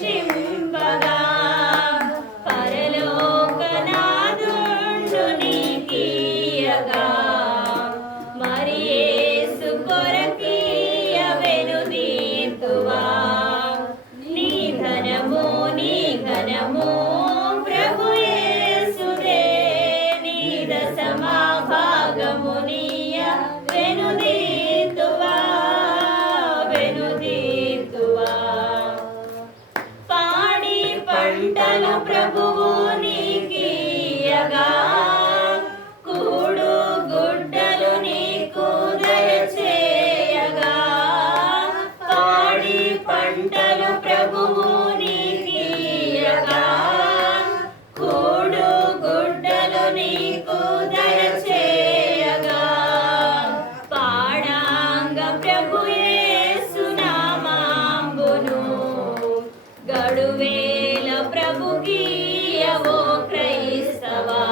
రక్షింపగా పరలోకనాథుండు నీకీయగా మరి యేసు కొరకీయ వెనుదీతువా నీ ధనము నీ ఘనము ప్రభు యేసుదే నీ దశమా భాగము నీయ వెనుదీతువా వెనుదీతువా పాడి పంటలు ప్రభువు నీకీయగా కూడు గుడ్డలు నీకు దయచేయగా పాడి పంటలు ప్రభువు నీకీయగా కూడు గుడ్డలు నీకు దయచేయగా పాడాంగ ప్రభు యేసు నామాంబును గడువేల ప్రభుకీయవో క్రైస్తవా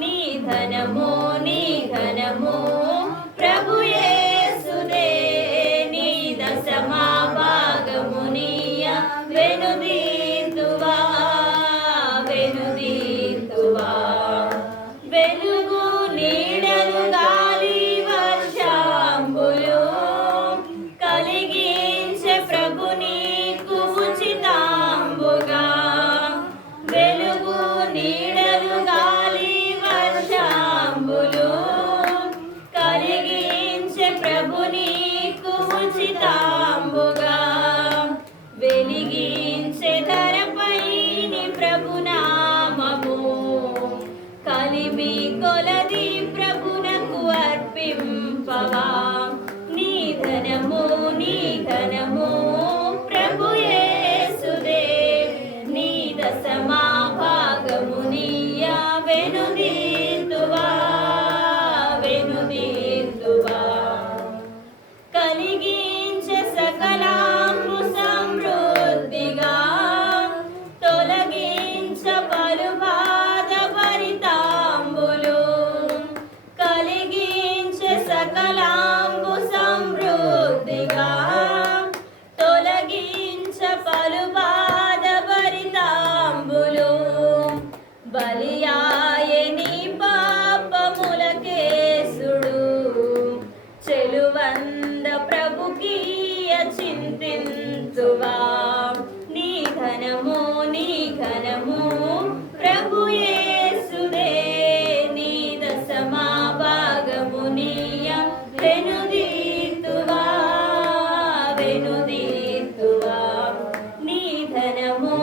నీ ధనము నీ ఘనము ప్రభు యేసుదే నీ దశమా భాగము నీయ వెనుదీతువా వెనుదీతువా వెలుగు నీడలు గాలి వర్షంబులు కలిగించే ప్రభు నీకు ఉచితాంబుగా వెలుగు నీడలు గాలి వర్షంబులు కలిగించే ప్రభు నీకు ఉచితాంబుగా వెలిగించే ధరపై నీ ప్రభు నామము కలిమి కొలది ప్రభునకు అర్పింపవా నీ ధనము నీ ఘనము ప్రభు యేసుదే నీ దశమా భాగము నీయ వెనుదీతువా వెనుదీతువా కలిగించే సకలాంబు సమృద్ధిగా తొలగించ పలు బాధ భరితాంబులు కలిగించే సకలాంబు సమృద్ధిగా తొలగించ పలు బాధ భరితాంబులు బలియాయని పాపములకేసుడు చెలువంద ప్రభుకీయ చింతింతువా నీ ధనము నీ ఘనము ప్రభు యేసుదే నీ దశమా భాగము నీయ వెనుదీతువా వెనుదీతువా నీ ధనము